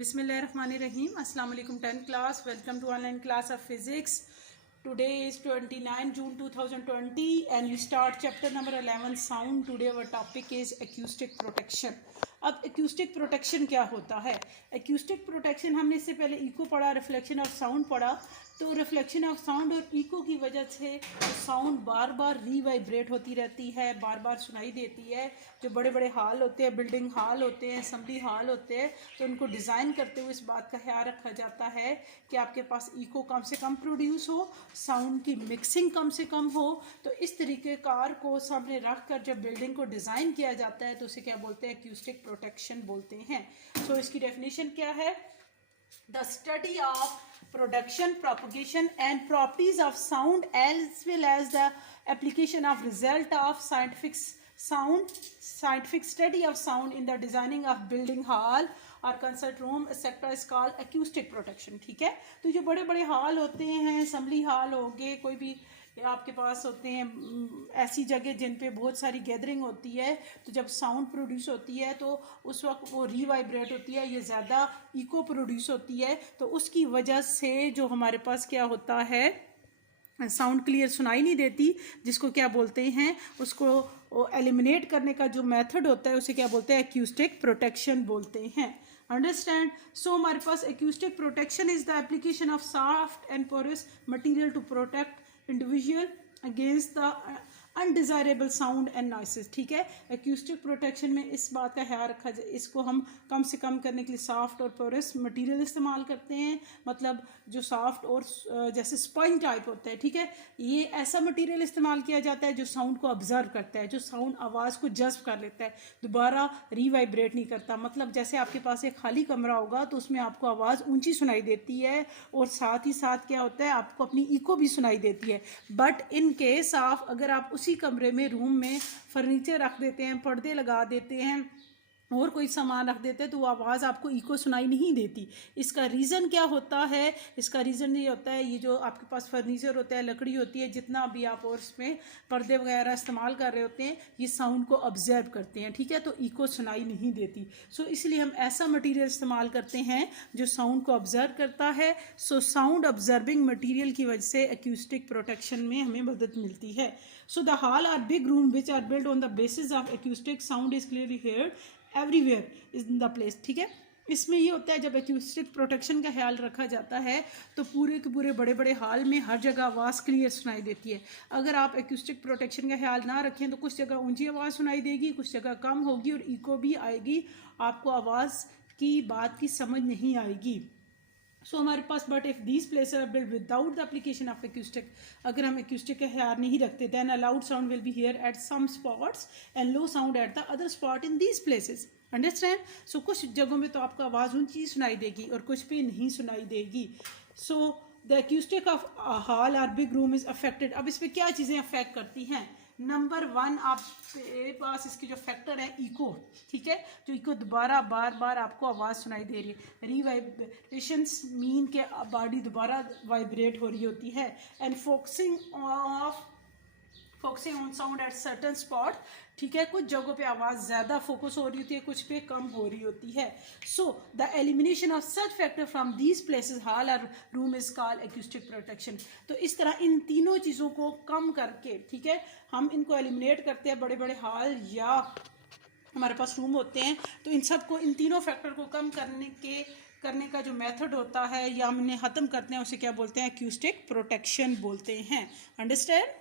Bismillahirrahmanirrahim. Assalamu alaikum 10th class. Welcome to online class of physics. Today is 29 June 2020 and you start chapter number 11 sound. Today our topic is acoustic protection. अब acoustic protection क्या होता है? acoustic protection हमने इससे पहले eco पढ़ा, reflection of sound पढ़ा. तो रिफ्लेक्शन ऑफ साउंड और इको की वजह से साउंड बार बार रीवाइब्रेट होती रहती है, बार बार सुनाई देती है. जो बड़े बड़े हॉल होते हैं, बिल्डिंग हॉल होते हैं, असेंबली हॉल होते हैं, तो उनको डिज़ाइन करते हुए इस बात का ख्याल रखा जाता है कि आपके पास इको कम से कम प्रोड्यूस हो, साउंड की मिक्सिंग कम से कम हो. तो इस तरीके कार को सामने रख कर जब बिल्डिंग को डिज़ाइन किया जाता है तो उसे क्या बोलते हैं? एक्यूस्टिक प्रोटेक्शन बोलते हैं. सो इसकी डेफिनेशन क्या है? The study of production, propagation and properties of sound as well as the application of result of scientific study of sound in the designing of building hall और concert room etcetera is called acoustic protection. ठीक है. तो जो बड़े बड़े hall होते हैं, assembly hall हो गए, कोई भी आपके पास होते हैं ऐसी जगह जिन पे बहुत सारी गैदरिंग होती है, तो जब साउंड प्रोड्यूस होती है तो उस वक्त वो रीवाइब्रेट होती है, ये ज़्यादा इको प्रोड्यूस होती है. तो उसकी वजह से जो हमारे पास क्या होता है, साउंड क्लियर सुनाई नहीं देती, जिसको क्या बोलते हैं, उसको एलिमिनेट करने का जो मेथड होता है उसे क्या बोलते हैं? एक्यूस्टिक प्रोटेक्शन बोलते हैं. अंडरस्टैंड. सो हमारे पास acoustic protection is the application of soft and porous material to protect individual against the undesirable sound and noises. ठीक है. एक्यूस्टिक प्रोटेक्शन में इस बात का ख्याल रखा जाए, इसको हम कम से कम करने के लिए सॉफ्ट और पोरस मटेरियल इस्तेमाल करते हैं. मतलब जो सॉफ्ट और जैसे स्पंज टाइप होता है, ठीक है, ये ऐसा मटेरियल इस्तेमाल किया जाता है जो साउंड को ऑब्जर्व करता है, जो साउंड आवाज़ को जज्ब कर लेता है, दोबारा रीवाइब्रेट नहीं करता. मतलब जैसे आपके पास एक खाली कमरा होगा तो उसमें आपको आवाज़ ऊंची सुनाई देती है और साथ ही साथ क्या होता है, आपको अपनी इको भी सुनाई देती है. बट इन केस ऑफ अगर आप उसी कमरे में, रूम में फर्नीचर रख देते हैं, पर्दे लगा देते हैं और कोई सामान रख देते हैं, तो वो आवाज़ आपको इको सुनाई नहीं देती. इसका रीज़न क्या होता है? इसका रीज़न ये होता है, ये जो आपके पास फर्नीचर होता है, लकड़ी होती है, जितना भी आप और उसमें पर्दे वगैरह इस्तेमाल कर रहे होते हैं, ये साउंड को ऑब्जर्व करते हैं. ठीक है. तो इको सुनाई नहीं देती. सो इसलिए हम ऐसा मटीरियल इस्तेमाल करते हैं जो साउंड को ऑब्जर्व करता है. सो साउंड ऑब्जर्विंग मटीरियल की वजह से एक्यूस्टिक प्रोटेक्शन में हमें मदद मिलती है. So the hall are big room which are build on the basis of acoustic sound is clearly heard everywhere is in the place. ठीक है. इसमें ये होता है, जब एक्यूस्टिक प्रोटेक्शन का ख्याल रखा जाता है तो पूरे के पूरे बड़े बड़े हॉल में हर जगह आवाज़ क्लियर सुनाई देती है. अगर आप एक्यूस्टिक प्रोटेक्शन का ख्याल ना रखें तो कुछ जगह ऊंची आवाज़ सुनाई देगी, कुछ जगह कम होगी और इको भी आएगी, आपको आवाज़ की बात की समझ नहीं आएगी. सो हमारे पास but if these places are build without the application of acoustic, अगर हम एक्यूस्टिक का ख्याल नहीं रखते, then a loud sound will be hear at some spots and low sound at the other spot in these places. Understand. So कुछ जगहों में तो आपको आवाज़ ऊंची सुनाई देगी और कुछ पे नहीं सुनाई देगी. So the acoustic of hall are big room is affected. अब इसमें क्या चीज़ें अफेक्ट करती हैं? नंबर 1, आपके पास इसकी जो फैक्टर है इको. ठीक है. जो इको दोबारा बार बार आपको आवाज़ सुनाई दे रही है, रीवाइब्रेशंस मीन के बॉडी दोबारा वाइब्रेट हो रही होती है. And focusing on sound at certain spot. ठीक है. कुछ जगहों पे आवाज़ ज़्यादा फोकस हो रही होती है, कुछ पे कम हो रही होती है. So the elimination of such factor from these places hall और room is called acoustic protection. तो इस तरह इन तीनों चीज़ों को कम करके, ठीक है, हम इनको एलिमिनेट करते हैं. बड़े बड़े हॉल या हमारे पास रूम होते हैं, तो इन सब को, इन तीनों फैक्टर को कम करने का जो मेथड होता है या हम इन्हें ख़त्म करते हैं, उसे क्या बोलते हैं? एक्यूस्टिक प्रोटेक्शन बोलते हैं. अंडरस्टैंड.